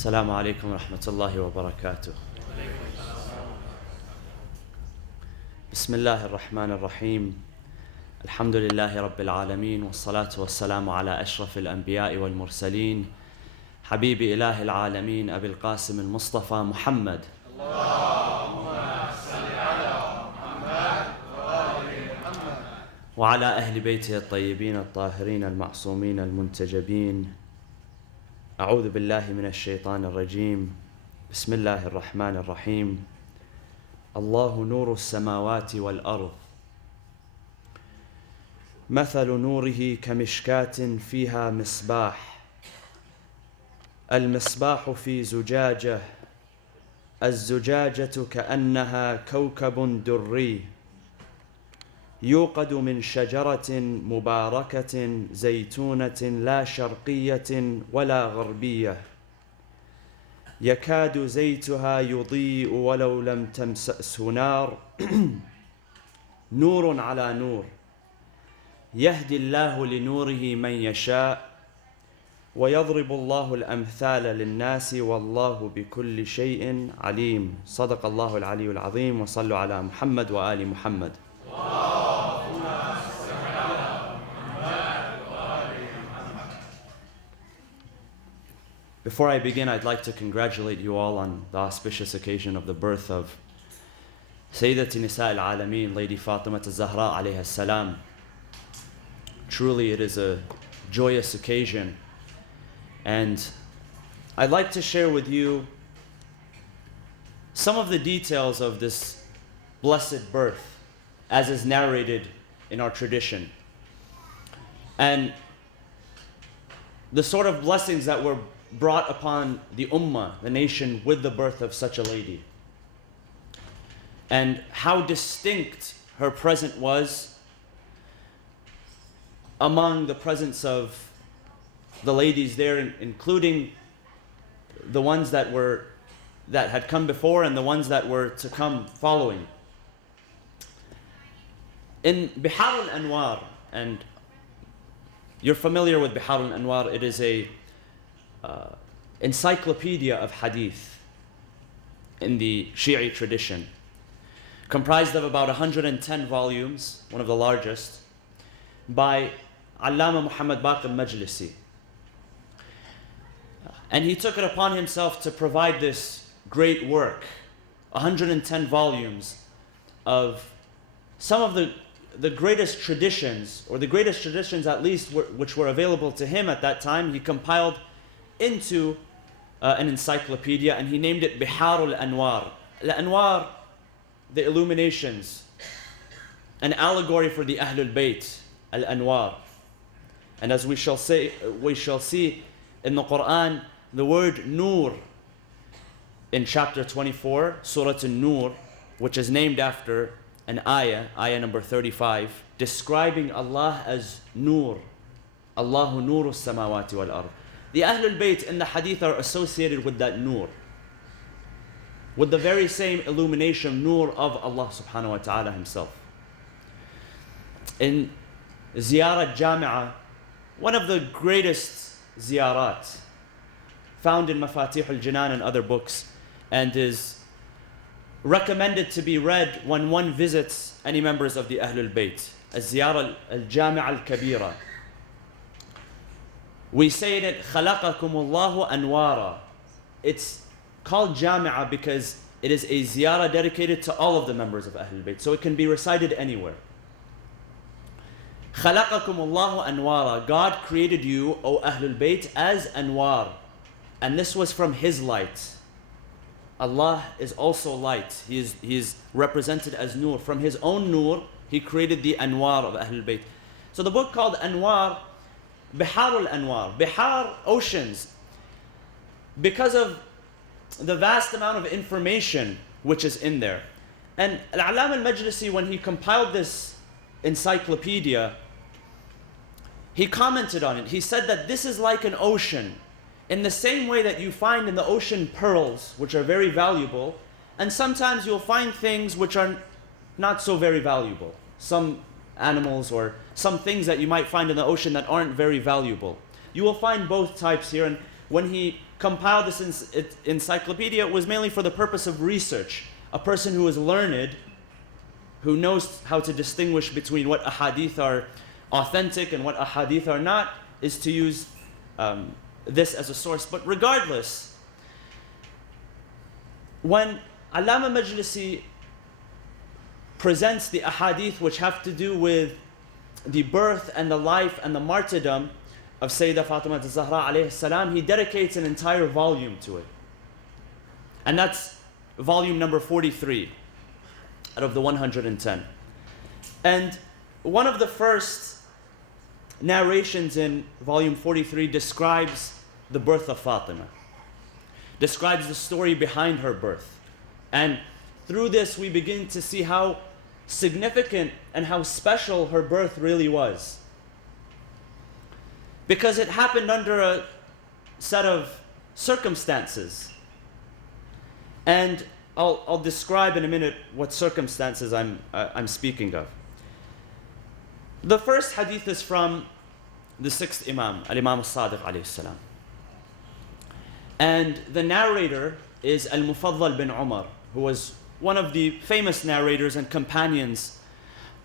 السلام عليكم ورحمة الله وبركاته. بسم الله الرحمن الرحيم. الحمد لله رب العالمين، والصلاة والسلام على أشرف الأنبياء والمرسلين، حبيب إله العالمين أبي القاسم المصطفى محمد. اللهم صل على محمد وآل محمد. وعلى أهل بيته الطيبين الطاهرين المعصومين المنتجبين. أعوذ بالله من الشيطان الرجيم. بسم الله الرحمن الرحيم. الله نور السماوات والأرض، مثل نوره كمشكاة فيها مصباح، المصباح في زجاجة، الزجاجة كأنها كوكب دري يوقد من شجرة مباركة زيتونة لا شرقية ولا غربية، يكاد زيتها يضيء ولو لم تمسسه نار نور على نور، يهدي الله لنوره من يشاء، ويضرب الله الأمثال للناس والله بكل شيء عليم. صدق الله العلي العظيم، وصلوا على محمد وآل محمد. Before I begin, I'd like to congratulate you all on the auspicious occasion of the birth of Sayyidati Nisa al-Alameen, Lady Fatima al-Zahra alayha salam. Truly it is a joyous occasion, and I'd like to share with you some of the details of this blessed birth as is narrated in our tradition, and the sort of blessings that were brought upon the ummah, the nation, with the birth of such a lady, and how distinct her presence was among the presence of the ladies there, including the ones that had come before and the ones that were to come following. In Bihar al-Anwar, and you're familiar with Bihar al-Anwar, it is a encyclopedia of hadith in the Shi'i tradition, comprised of about 110 volumes, one of the largest, by Allama Muhammad Baqir Majlisi. And he took it upon himself to provide this great work, 110 volumes of some of the greatest traditions, or the greatest traditions at least which were available to him at that time. He compiled into an encyclopedia, and he named it Bihar al-Anwar. Al-Anwar, the illuminations, an allegory for the Ahlul Bayt, Al-Anwar. And as we shall see in the Quran, the word Nur in chapter 24, Surah An-Nur, which is named after an ayah number 35, describing Allah as Nur. Allahu Nuru Samawati wal Ard. The Ahlul Bayt in the hadith are associated with that Nur, with the very same illumination, Nur of Allah subhanahu wa ta'ala himself. In Ziyarat Jami'ah, one of the greatest ziyarat found in Mafatih al-Jinan and other books, and is recommended to be read when one visits any members of the Ahlul Bayt, Ziyara al-Jami'ah al-Kabira. We say in it, خَلَقَكُمُ اللَّهُ أَنْوَارًا. It's called Jami'ah because it is a ziyarah dedicated to all of the members of Ahlul Bayt, so it can be recited anywhere. خَلَقَكُمُ اللَّهُ أَنْوَارًا. God created you, O Ahlul Bayt, as Anwar, and this was from His light. Allah is also light. He is represented as Nur. From His own Nur, He created the Anwar of Ahlul Bayt. So the book called Anwar, Bihar al-Anwar, Bihar, oceans, because of the vast amount of information which is in there. And Al-Allama al-Majlisi, when he compiled this encyclopedia, he commented on it. He said that this is like an ocean, in the same way that you find in the ocean pearls, which are very valuable, and sometimes you'll find things which are not so very valuable. Some animals or some things that you might find in the ocean that aren't very valuable. You will find both types here, and when he compiled this encyclopedia, it was mainly for the purpose of research. A person who is learned, who knows how to distinguish between what ahadith are authentic and what ahadith are not, is to use this as a source. But regardless, when Allama Majlisi presents the ahadith which have to do with the birth and the life and the martyrdom of Sayyidah Fatima al-Zahra alayhi salam, he dedicates an entire volume to it. And that's volume number 43 out of the 110. And one of the first narrations in volume 43 describes the birth of Fatima, describes the story behind her birth. And through this we begin to see how significant and how special her birth really was. Because it happened under a set of circumstances. And I'll describe in a minute what circumstances I'm speaking of. The first hadith is from the sixth Imam, Al-Imam al-Sadiq alayhi salam. And the narrator is Al-Mufaddal bin Umar, who was one of the famous narrators and companions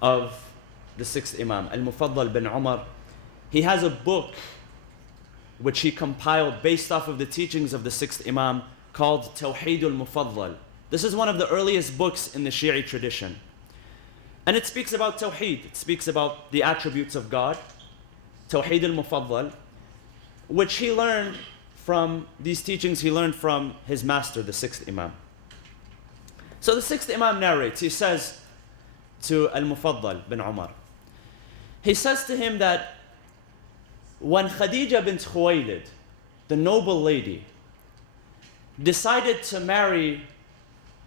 of the sixth Imam, Al-Mufaddal bin Umar. He has a book which he compiled based off of the teachings of the sixth Imam called Tawheed al-Mufaddal. This is one of the earliest books in the Shi'i tradition. And it speaks about Tawheed. It speaks about the attributes of God, Tawheed al-Mufaddal, which he learned from, these teachings he learned from his master, the sixth Imam. So the sixth Imam narrates, he says to Al-Mufaddal bin Umar, he says to him that when Khadija bint Khuwaylid, the noble lady, decided to marry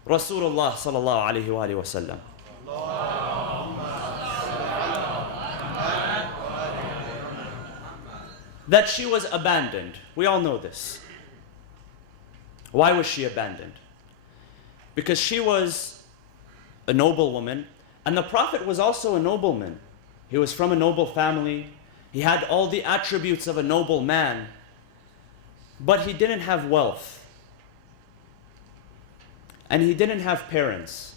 Rasulullah sallallahu alayhi wa sallam, that she was abandoned. We all know this. Why was she abandoned? Because she was a noble woman, and the Prophet was also a nobleman. He was from a noble family. He had all the attributes of a noble man, but he didn't have wealth. And he didn't have parents.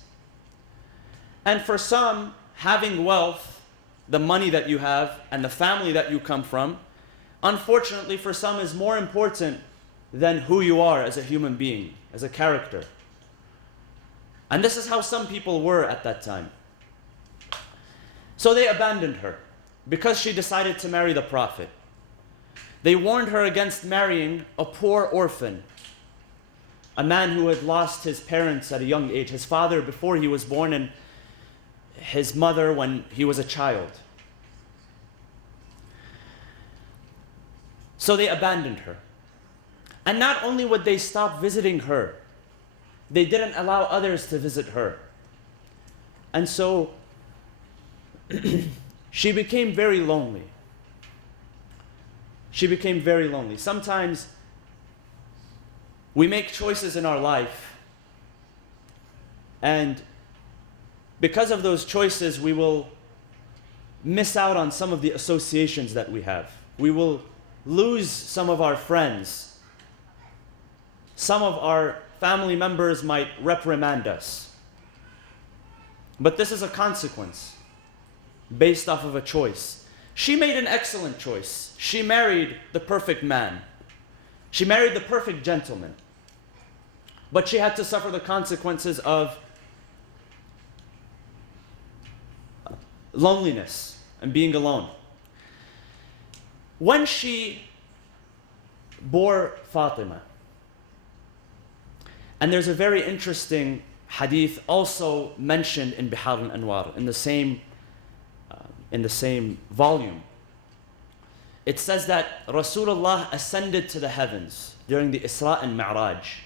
And for some, having wealth, the money that you have, and the family that you come from, unfortunately for some is more important than who you are as a human being, as a character. And this is how some people were at that time. So they abandoned her because she decided to marry the Prophet. They warned her against marrying a poor orphan, a man who had lost his parents at a young age, his father before he was born and his mother when he was a child. So they abandoned her. And not only would they stop visiting her, they didn't allow others to visit her. And so she became very lonely. She became very lonely. Sometimes we make choices in our life, and because of those choices, we will miss out on some of the associations that we have. We will lose some of our friends. Some of our family members might reprimand us. But this is a consequence based off of a choice. She made an excellent choice. She married the perfect man. She married the perfect gentleman. But she had to suffer the consequences of loneliness and being alone. When she bore Fatima, and there's a very interesting hadith also mentioned in Bihar al-Anwar, in the same volume. It says that Rasulullah ascended to the heavens during the Isra and Mi'raj,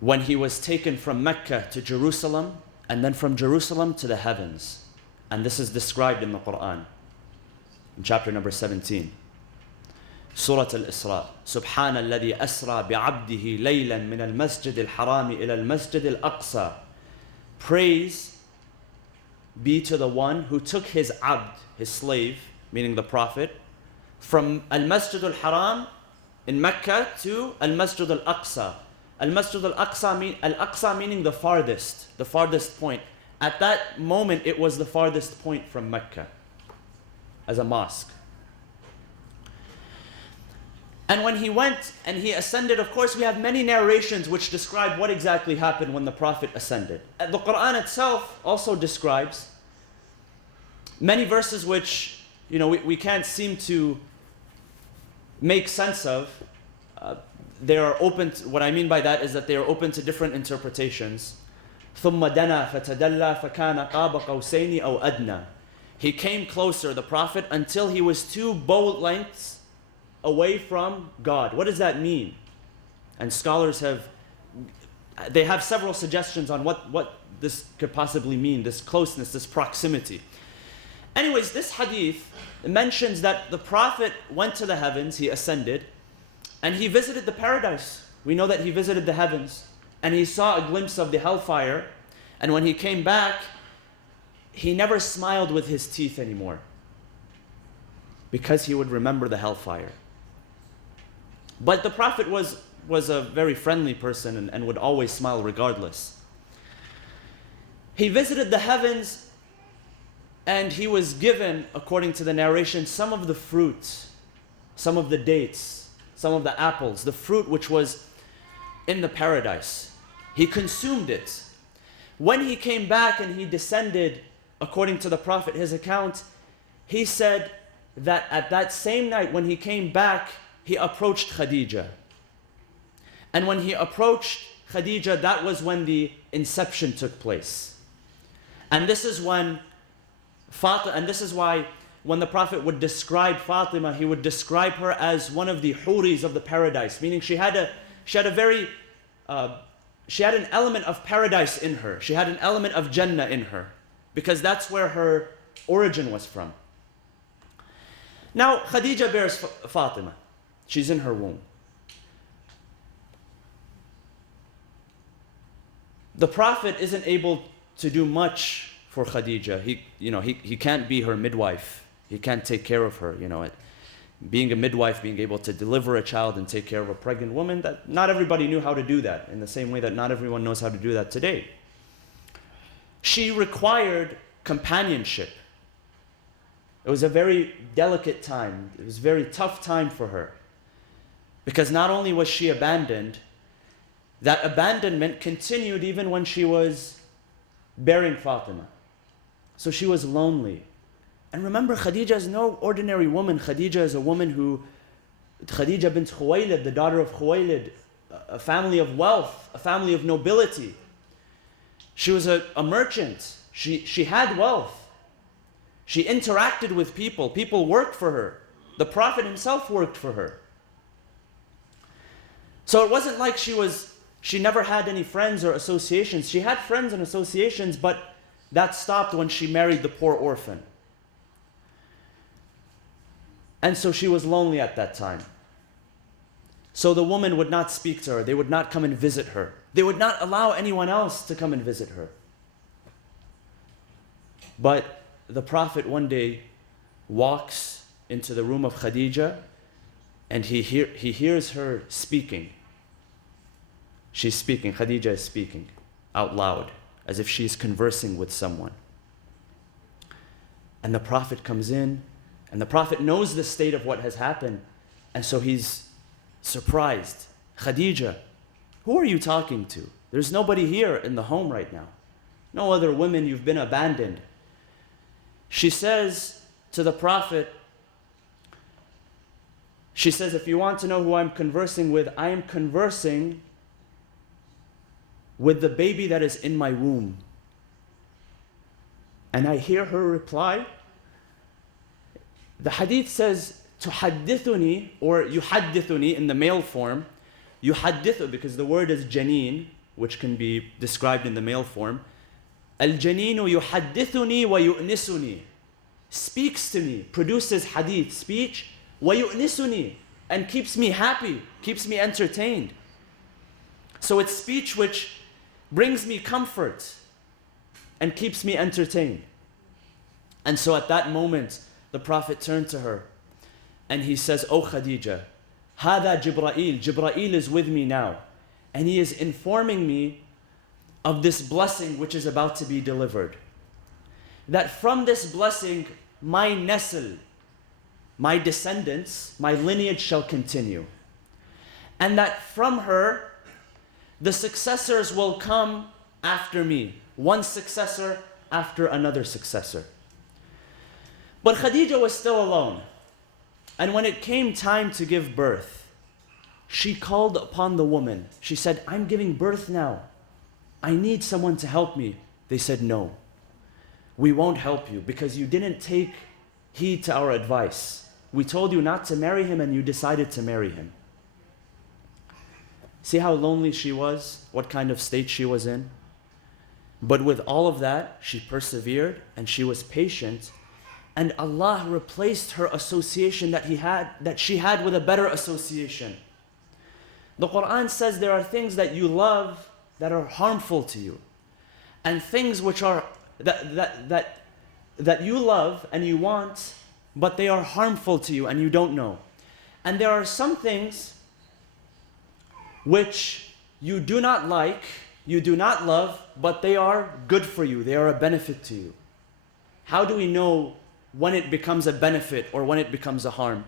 when he was taken from Mecca to Jerusalem, and then from Jerusalem to the heavens. And this is described in the Quran, in chapter number 17. Surah Al-Isra. Subhana alladhi asra bi'abdihi laylan min al-masjid al-harami ila al-masjid al-aqsa. Praise be to the one who took his abd, his slave, meaning the Prophet, from Al-Masjid al-Haram in Mecca to Al-Masjid al-Aqsa. Al-Masjid al-Aqsa meaning the farthest point. At that moment, it was the farthest point from Mecca as a mosque. And when he went and he ascended, of course, we have many narrations which describe what exactly happened when the Prophet ascended. The Quran itself also describes many verses which, we can't seem to make sense of. They are open. What I mean by that is that they are open to different interpretations. ثُمَّ دَنَا فَتَدَلَّى فَكَانَ قَابَ قَوْسَيْنِ أَوْ أَدْنَى. He came closer, the Prophet, until he was 2 bow lengths away from God. What does that mean? And scholars have several suggestions on what this could possibly mean, this closeness, this proximity. Anyways, this hadith mentions that the Prophet went to the heavens, he ascended, and he visited the paradise. We know that he visited the heavens, and he saw a glimpse of the hellfire, and when he came back, he never smiled with his teeth anymore, because he would remember the hellfire. But the Prophet was a very friendly person and would always smile regardless. He visited the heavens, and he was given, according to the narration, some of the fruit, some of the dates, some of the apples, the fruit which was in the paradise. He consumed it. When he came back and he descended, according to the Prophet, his account, he said that at that same night when he came back, he approached Khadija. And when he approached Khadija, that was when the inception took place. And this is when why when the Prophet would describe Fatima, he would describe her as one of the huris of the paradise, meaning she had an element of paradise in her. She had an element of Jannah in her, because that's where her origin was from. Now, Khadija bears Fatima. She's in her womb. The Prophet isn't able to do much for Khadija. He can't be her midwife. He can't take care of her. Being a midwife, being able to deliver a child and take care of a pregnant woman, that not everybody knew how to do that, in the same way that not everyone knows how to do that today. She required companionship. It was a very delicate time. It was a very tough time for her. Because not only was she abandoned, that abandonment continued even when she was bearing Fatima. So she was lonely. And remember, Khadija is no ordinary woman. Khadija is a woman Khadija bint Khuwaylid, the daughter of Khuwaylid, a family of wealth, a family of nobility. She was a merchant. She had wealth. She interacted with people. People worked for her. The Prophet himself worked for her. So it wasn't like she never had any friends or associations. She had friends and associations, but that stopped when she married the poor orphan. And so she was lonely at that time. So the woman would not speak to her. They would not come and visit her. They would not allow anyone else to come and visit her. But the Prophet one day walks into the room of Khadija, and he hears her speaking. She's speaking, Khadija is speaking out loud, as if she's conversing with someone. And the Prophet comes in, and the Prophet knows the state of what has happened, and so he's surprised. Khadija, who are you talking to? There's nobody here in the home right now. No other women, you've been abandoned. She says to the Prophet, she says, if you want to know who I'm conversing with, I am conversing with the baby that is in my womb. And I hear her reply. The hadith says, tuhaddithuni, or yuhaddithuni in the male form. Yuhaddithu, because the word is janeen, which can be described in the male form. Al-janinu yuhaddithuni wa yu'nisuni. Speaks to me, produces hadith, speech, wa yu'nisuni, and keeps me happy, keeps me entertained. So it's speech which brings me comfort and keeps me entertained. And so at that moment, the Prophet turned to her and he says, "Oh Khadija, Hada Jibra'il, Jibra'il is with me now, and he is informing me of this blessing which is about to be delivered. That from this blessing, my nesl, my descendants, my lineage shall continue. And that from her, the successors will come after me, one successor after another successor." But Khadija was still alone. And when it came time to give birth, she called upon the woman. She said, "I'm giving birth now. I need someone to help me." They said, "No, we won't help you because you didn't take heed to our advice. We told you not to marry him and you decided to marry him." See how lonely she was, what kind of state she was in? But with all of that, she persevered and she was patient, and Allah replaced her association that she had with a better association. The Quran says there are things that you love that are harmful to you, and things which are that you love and you want, but they are harmful to you and you don't know. And there are some things which you do not like, you do not love, but they are good for you, they are a benefit to you. How do we know when it becomes a benefit or when it becomes a harm?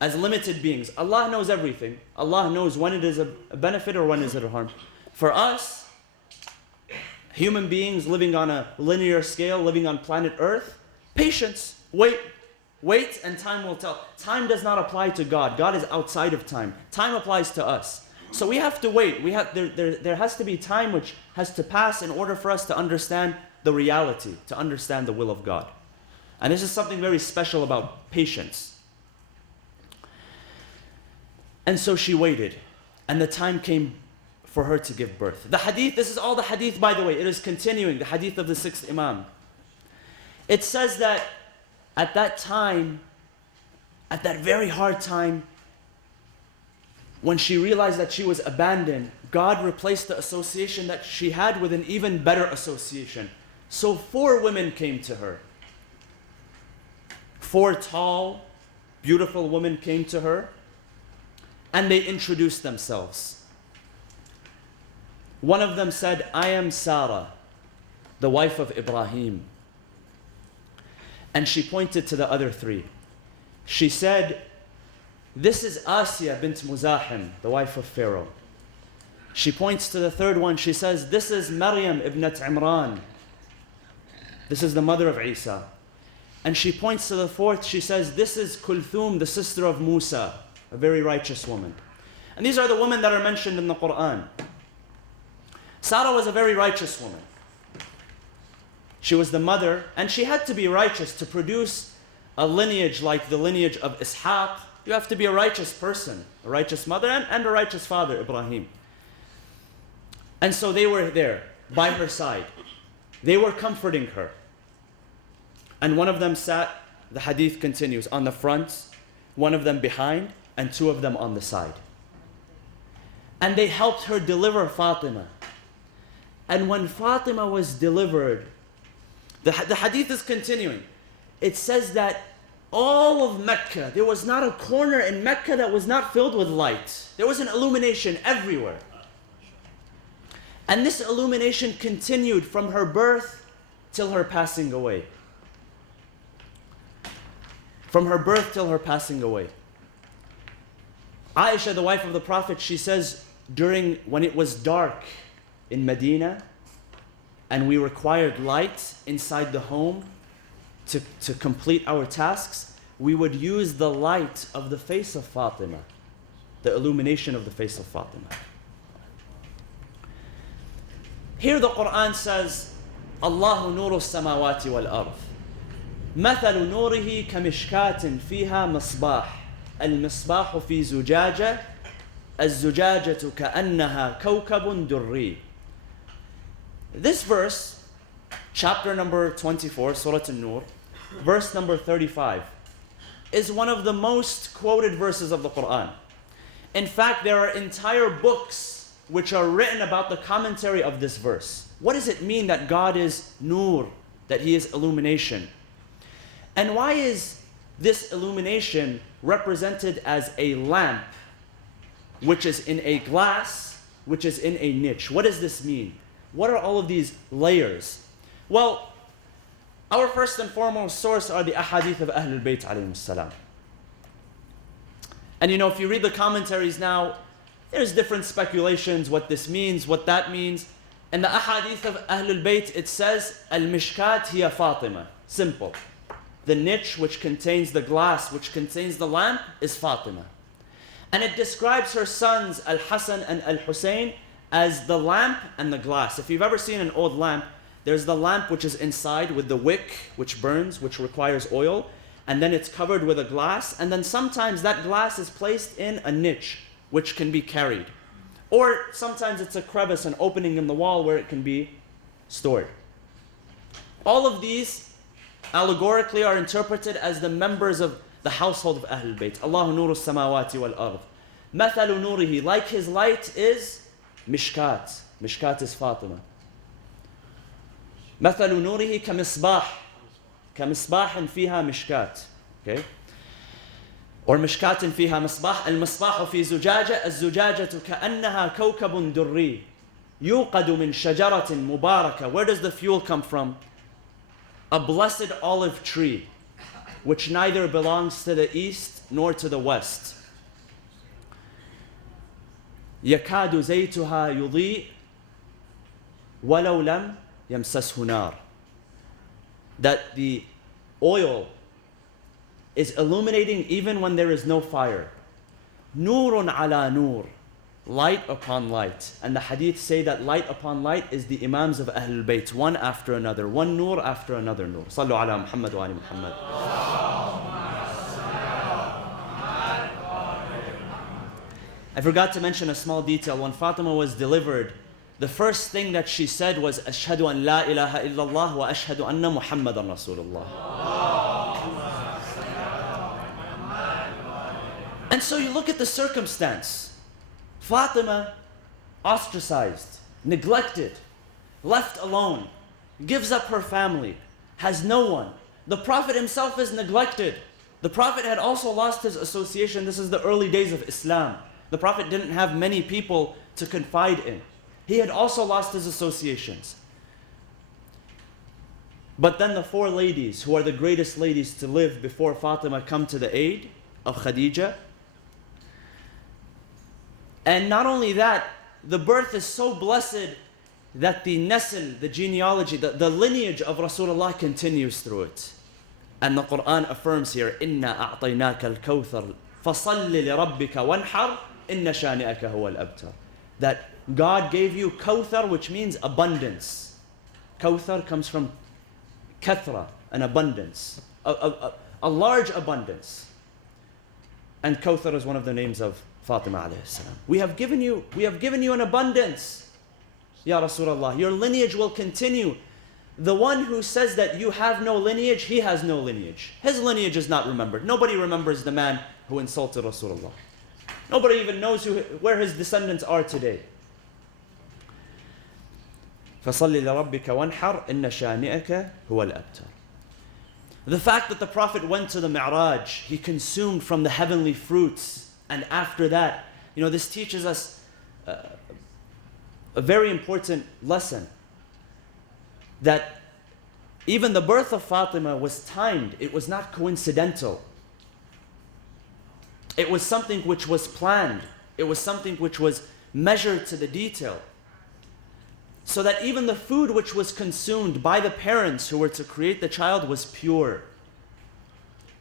As limited beings, Allah knows everything. Allah knows when it is a benefit or when is it a harm. For us, human beings living on a linear scale, living on planet Earth, patience, wait and time will tell. Time does not apply to God. God is outside of time. Time applies to us. So we have to wait. There has to be time which has to pass in order for us to understand the reality, to understand the will of God. And this is something very special about patience. And so she waited, and the time came for her to give birth. The hadith, this is all the hadith, by the way, it is continuing, the hadith of the 6th Imam. It says that at that time, at that very hard time, when she realized that she was abandoned, God replaced the association that she had with an even better association. So 4 women came to her. 4 tall, beautiful women came to her, and they introduced themselves. One of them said, "I am Sarah, the wife of Ibrahim." And she pointed to the other 3. She said, "This is Asiya bint Muzahim, the wife of Pharaoh." She points to the 3rd one. She says, "This is Maryam ibnat Imran. This is the mother of Isa." And she points to the 4th. She says, "This is Kulthum, the sister of Musa, a very righteous woman." And these are the women that are mentioned in the Quran. Sarah was a very righteous woman. She was the mother, and she had to be righteous to produce a lineage like the lineage of Ishaq. You have to be a righteous person, a righteous mother and a righteous father, Ibrahim. And so they were there by her side. They were comforting her. And one of them sat, the hadith continues, on the front, one of them behind, and 2 of them on the side. And they helped her deliver Fatima. And when Fatima was delivered, the hadith is continuing. It says that all of Mecca, there was not a corner in Mecca that was not filled with light. There was an illumination everywhere. And this illumination continued from her birth till her passing away. From her birth till her passing away. Aisha, the wife of the Prophet, she says, when it was dark in Medina and we required light inside the home to complete our tasks, we would use the light of the face of Fatima, the illumination of the face of Fatima. Here the Quran says, Allahu nuru samawati wal ardh. مثل نوره كمشكاة فيها مصباح المصباح في زجاجة الزجاجة كأنها كوكب دري. This verse, chapter number 24, Surah An-Nur, verse number 35, is one of the most quoted verses of the Quran. In fact, there are entire books which are written about the commentary of this verse. What does it mean that God is nur, that He is illumination? And why is this illumination represented as a lamp, which is in a glass, which is in a niche. What does this mean? What are all of these layers? Well, our first and foremost source are the ahadith of Ahlul Bayt alayhim salam. And if you read the commentaries now, there's different speculations what this means, what that means. In the ahadith of Ahlul Bayt, it says, Al-Mishkat hiya Fatima. Simple. The niche which contains the glass, which contains the lamp, is Fatima. And it describes her sons, Al-Hasan and Al-Hussein, as the lamp and the glass. If you've ever seen an old lamp, there's the lamp which is inside with the wick, which burns, which requires oil, and then it's covered with a glass, and then sometimes that glass is placed in a niche, which can be carried. Or sometimes it's a crevice, an opening in the wall where it can be stored. All of these allegorically are interpreted as the members of the household of Ahlul Bayt. Allahu nuru samawati wal ard. Mathalu nurihi, like his light is mishkat. Mishkat is Fatima. Mathalu nurihi kamisbah. كمصباح فيها مشكات. Okay? Or مشكات فيها مصباح. المصباح في زجاجة. الزجاجة كأنها كوكب دري يوقد من شجرة مباركة. Where does the fuel come from? A blessed olive tree, which neither belongs to the east nor to the west. يكاد زيتها يضيء ولو لم يمسسه نار. That the oil is illuminating even when there is no fire. Nurun ala nur, light upon light. And the hadith say that light upon light is the imams of Ahlul Bayt, one after another, one nur after another nur. Sallu ala Muhammad wa ali Muhammad. I forgot to mention a small detail. When Fatima was delivered, the first thing that she said was, Ashhadu an la ilaha illallah wa ashhadu anna Muhammadan Rasulullah. And so you look at the circumstance. Fatima, ostracized, neglected, left alone, gives up her family, has no one. The Prophet himself is neglected. The Prophet had also lost his association. This is the early days of Islam. The Prophet didn't have many people to confide in. He had also lost his associations. But then the four ladies, who are the greatest ladies to live before Fatima, come to the aid of Khadija. And not only that, the birth is so blessed that the nasl, the genealogy, the lineage of Rasulullah continues through it. And the Quran affirms here, إِنَّا أَعْطَيْنَاكَ الْكَوْثَرِ فَصَلِّ لِرَبِّكَ وَانْحَرْ إِنَّ شَانِئَكَ هُوَ الْأَبْتَرِ. That God gave you Kawthar, which means abundance. Kawthar comes from kathra, an abundance, a large abundance. And Kawthar is one of the names of Fatima alayhi salam. We have given you an abundance, Ya Rasulullah. Your lineage will continue. The one who says that you have no lineage, he has no lineage. His lineage is not remembered. Nobody remembers the man who insulted Rasulullah. Nobody even knows where his descendants are today. فَصَلِّ لِرَبِّكَ وَانْحَرْ إِنَّ شَانِئَكَ هُوَ الْأَبْتَرِ. The fact that the Prophet went to the Mi'raj, he consumed from the heavenly fruits, and after that, this teaches us a very important lesson, that even the birth of Fatima was timed. It was not coincidental. It was something which was planned. It was something which was measured to the detail. So that even the food which was consumed by the parents who were to create the child was pure.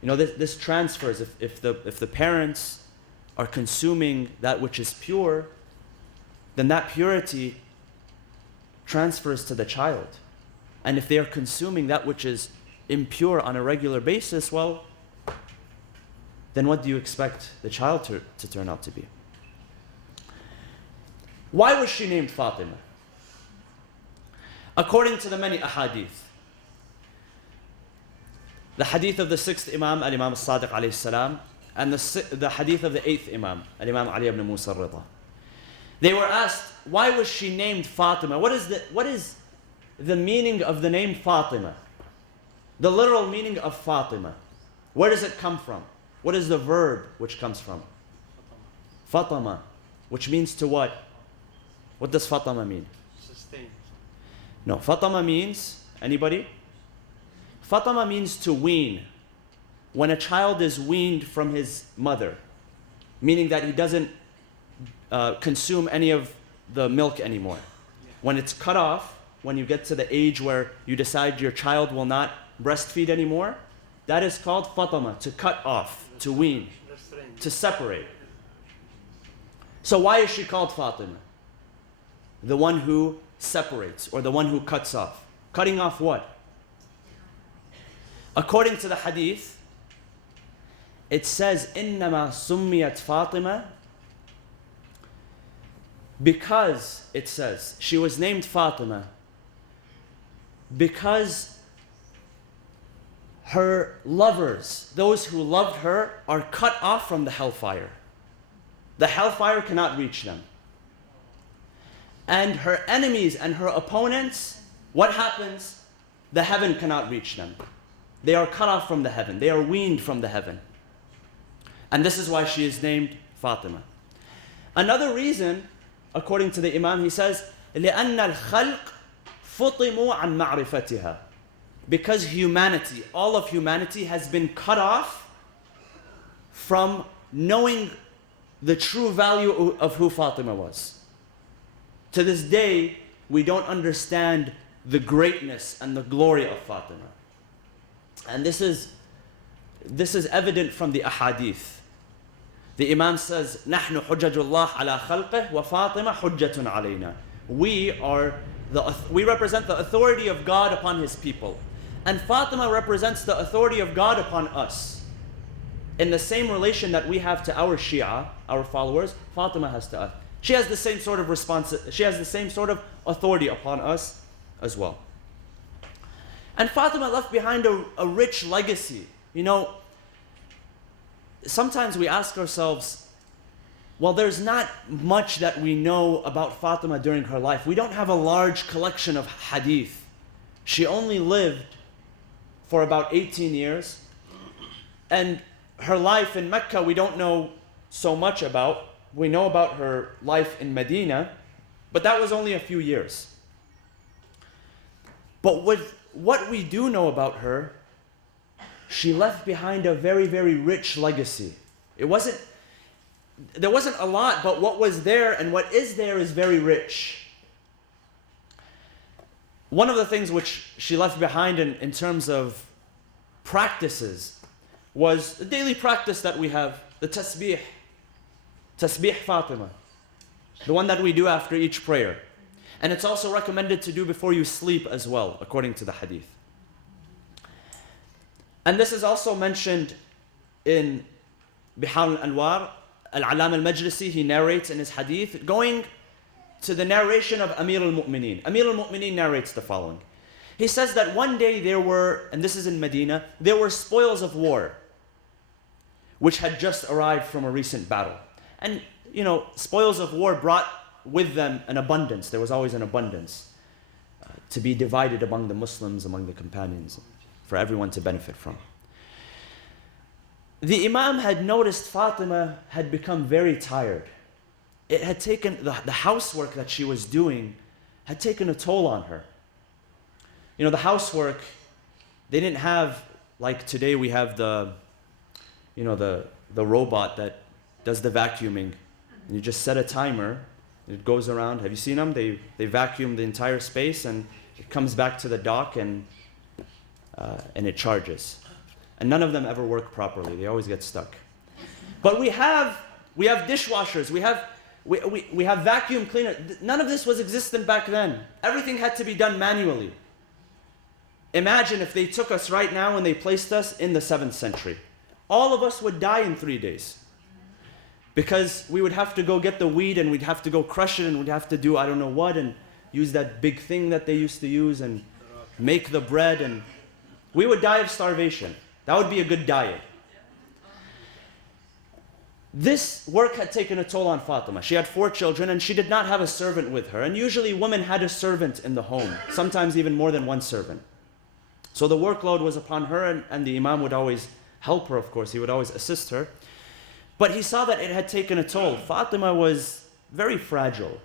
This transfers. If the parents are consuming that which is pure, then that purity transfers to the child. And if they are consuming that which is impure on a regular basis, well, then what do you expect the child to turn out to be? Why was she named Fatima? According to the many ahadith, the hadith of the 6th Imam, Al-Imam As-Sadiq alayhi salam, and the hadith of the 8th Imam, Al-Imam Ali ibn Musa al-Rida. They were asked, why was she named Fatima? What is the meaning of the name Fatima? The literal meaning of Fatima. Where does it come from? What is the verb which comes from? Fatima, which means to what? What does Fatima mean? Sustain. No, Fatima means, anybody? Fatima means to wean. When a child is weaned from his mother, meaning that he doesn't consume any of the milk anymore. When it's cut off, when you get to the age where you decide your child will not breastfeed anymore, that is called Fatima, to cut off, to wean, Restraint. to separate. So why is she called Fatima? The one who separates, or the one who cuts off. Cutting off what? According to the hadith, it says, إِنَّمَا سُمِّيَتْ فَاطِمَةً, because, it says, she was named Fatima because her lovers, those who loved her, are cut off from the hellfire. The hellfire cannot reach them. And her enemies and her opponents, what happens? The heaven cannot reach them. They are cut off from the heaven. They are weaned from the heaven. And this is why she is named Fatima. Another reason, according to the Imam, he says, لِأَنَّ الْخَلْقِ فُطِمُوا عَنْ مَعْرِفَتِهَا. Because humanity, all of humanity has been cut off from knowing the true value of who Fatima was. To this day, we don't understand the greatness and the glory of Fatima. And this is evident from the ahadith. The Imam says, نحن حجج الله على خلقه وفاطمة حجة علينا. We represent the authority of God upon His people. And Fatima represents the authority of God upon us. In the same relation that we have to our Shia, our followers, Fatima has to us. She has the same sort of she has the same sort of authority upon us as well. And Fatima left behind a rich legacy. You know, sometimes we ask ourselves, well, there's not much that we know about Fatima during her life. We don't have a large collection of hadith. She only lived for about 18 years. And her life in Mecca, we don't know so much about. We know about her life in Medina, but that was only a few years. But with what we do know about her, she left behind a very, very rich legacy. There wasn't a lot, but what was there and what is there is very rich. One of the things which she left behind in terms of practices was the daily practice that we have, the tasbih. Tasbih Fatima, the one that we do after each prayer. And it's also recommended to do before you sleep as well, according to the hadith. And this is also mentioned in Bihar al-Anwar. Al-Alam al-Majlisi, he narrates in his hadith, going to the narration of Amir al-Mu'mineen. Amir al-Mu'mineen narrates the following. He says that one day there were, and this is in Medina, there were spoils of war, which had just arrived from a recent battle. And, you know, spoils of war brought with them an abundance. There was always an abundance to be divided among the Muslims, among the companions, for everyone to benefit from. The Imam had noticed Fatima had become very tired. It had taken, the housework that she was doing had taken a toll on her. You know, the housework, they didn't have, like today we have the robot that does the vacuuming. And you just set a timer, it goes around. Have you seen them? They vacuum the entire space and it comes back to the dock and it charges. And none of them ever work properly. They always get stuck. But we have dishwashers, we have vacuum cleaners. None of this was existent back then. Everything had to be done manually. Imagine if they took us right now and they placed us in the 7th century. All of us would die in 3 days. Because we would have to go get the wheat and we'd have to go crush it and we'd have to do I don't know what and use that big thing that they used to use and make the bread, and we would die of starvation. That would be a good diet. This work had taken a toll on Fatima. She had 4 children and she did not have a servant with her. And usually women had a servant in the home, sometimes even more than one servant. So the workload was upon her, and the Imam would always help her, of course. He would always assist her. But he saw that it had taken a toll. Fatima was very fragile.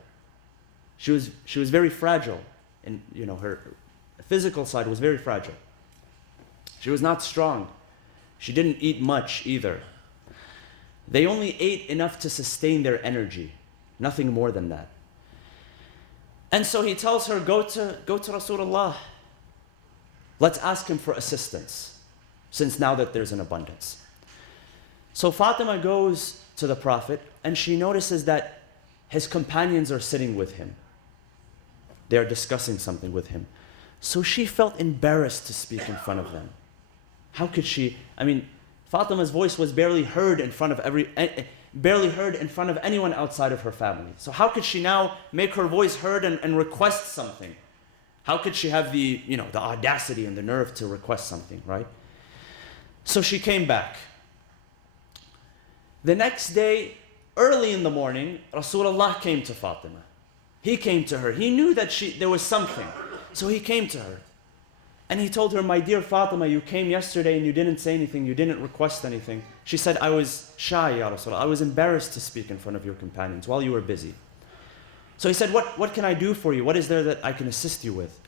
She was very fragile. And, her physical side was very fragile. She was not strong. She didn't eat much either. They only ate enough to sustain their energy, nothing more than that. And so he tells her, go to Rasulullah. Let's ask him for assistance, since now that there's an abundance. So Fatima goes to the Prophet, and she notices that his companions are sitting with him. They are discussing something with him. So she felt embarrassed to speak in front of them. How could she? Fatima's voice was barely heard in front of anyone outside of her family. So how could she now make her voice heard and request something? How could she have the audacity and the nerve to request something, right? So she came back. The next day, early in the morning, Rasulullah came to Fatima. He came to her. He knew that there was something. So he came to her. And he told her, my dear Fatima, you came yesterday and you didn't say anything, you didn't request anything. She said, I was shy, Ya Rasulullah. I was embarrassed to speak in front of your companions while you were busy. So he said, what can I do for you? What is there that I can assist you with?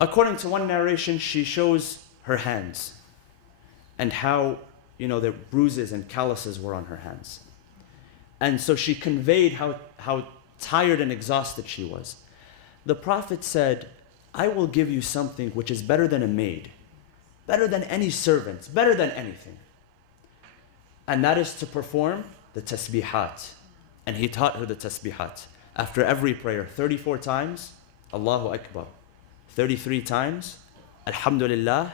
According to one narration, she shows her hands and how, the bruises and calluses were on her hands. And so she conveyed how tired and exhausted she was. The Prophet said, I will give you something which is better than a maid, better than any servant, better than anything. And that is to perform the tasbihat. And he taught her the tasbihat. After every prayer, 34 times, Allahu Akbar. 33 times, Alhamdulillah.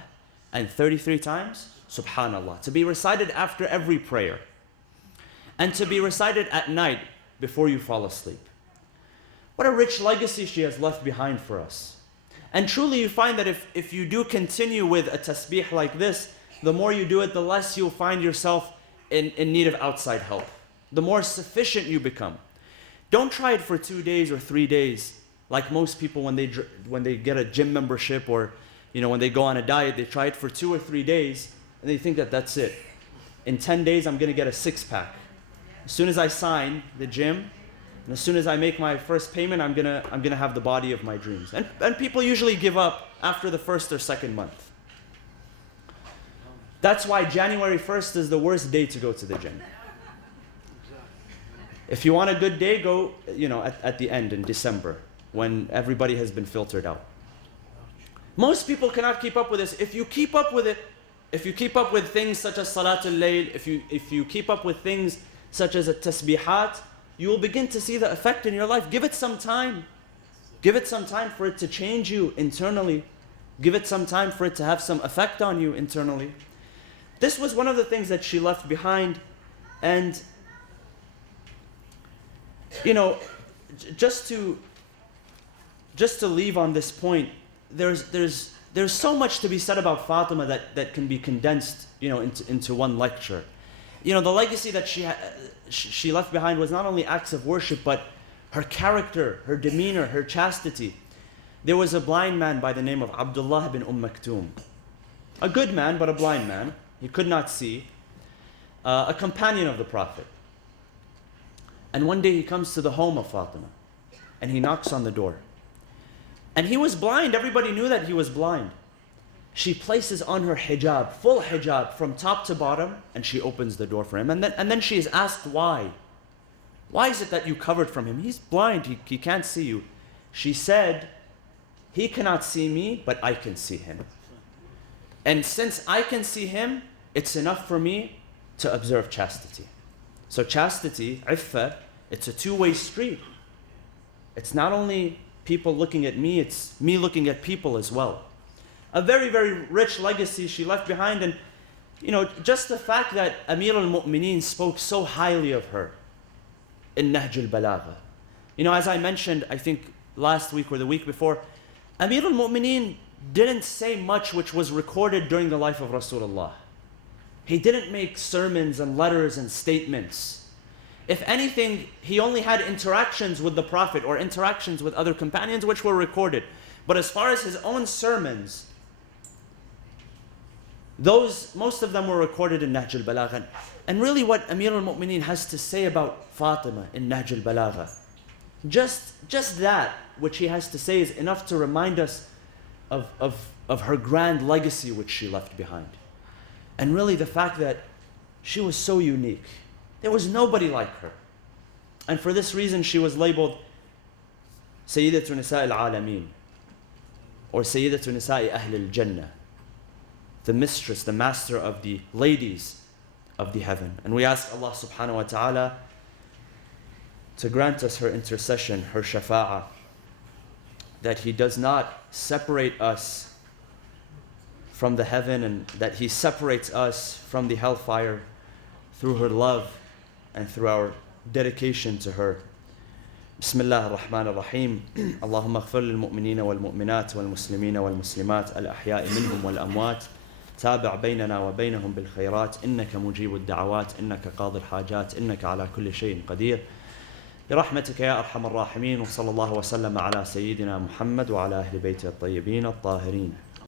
And 33 times, Subhanallah. To be recited after every prayer. And to be recited at night before you fall asleep. What a rich legacy she has left behind for us. And truly you find that if you do continue with a tasbih like this, the more you do it, the less you'll find yourself in need of outside help. The more sufficient you become. Don't try it for 2 days or 3 days, like most people when they get a gym membership or when they go on a diet, they try it for 2 or 3 days and they think that that's it. In 10 days, I'm going to get a 6-pack. As soon as I sign the gym, and as soon as I make my first payment, I'm gonna have the body of my dreams. And people usually give up after the first or second month. That's why January 1st is the worst day to go to the gym. If you want a good day, go at the end in December when everybody has been filtered out. Most people cannot keep up with this. If you keep up with it, if you keep up with things such as Salatul Layl, if you keep up with things such as a tasbihat, you will begin to see the effect in your life. Give it some time. Give it some time for it to change you internally. Give it some time for it to have some effect on you internally. This was one of the things that she left behind. And, just to leave on this point, there's so much to be said about Fatima that can be condensed, into one lecture. The legacy that she left behind was not only acts of worship, but her character, her demeanor, her chastity. There was a blind man by the name of Abdullah bin Maktoum. A good man, but a blind man. He could not see. A companion of the Prophet. And one day he comes to the home of Fatima. And he knocks on the door. And he was blind. Everybody knew that he was blind. She places on her hijab, full hijab, from top to bottom, and she opens the door for him. And then she is asked why. Why is it that you covered from him? He's blind, he can't see you. She said, he cannot see me, but I can see him. And since I can see him, it's enough for me to observe chastity. So chastity, iffa, it's a two-way street. It's not only people looking at me, it's me looking at people as well. A very, very rich legacy she left behind. And, just the fact that Amir al-Mu'mineen spoke so highly of her in Nahj al-Balagha. As I mentioned, I think last week or the week before, Amir al-Mu'mineen didn't say much which was recorded during the life of Rasulullah. He didn't make sermons and letters and statements. If anything, he only had interactions with the Prophet or interactions with other companions which were recorded. But as far as his own sermons, most of them were recorded in Nahj al-Balagha. And really what Amir al-Mu'mineen has to say about Fatima in Nahj al-Balagha, just that which he has to say is enough to remind us of her grand legacy which she left behind. And really the fact that she was so unique. There was nobody like her. And for this reason she was labeled Sayyidatu Nisa al-Alameen, or Sayyidatu Nisa'i Ahl al-Jannah, the mistress, the master of the ladies of the heaven. And we ask Allah subhanahu wa ta'ala to grant us her intercession, her shafa'ah, that He does not separate us from the heaven, and that He separates us from the hellfire through her love and through our dedication to her. بسم الله الرحمن الرحيم اللهم اغفر للمؤمنين والمؤمنات والمسلمين والمسلمات الأحياء منهم والأموات تابع بيننا وبينهم بالخيرات إنك مجيب الدعوات إنك قاضي الحاجات إنك على كل شيء قدير برحمتك يا أرحم الراحمين وصلى الله وسلم على سيدنا محمد وعلى أهل بيته الطيبين الطاهرين.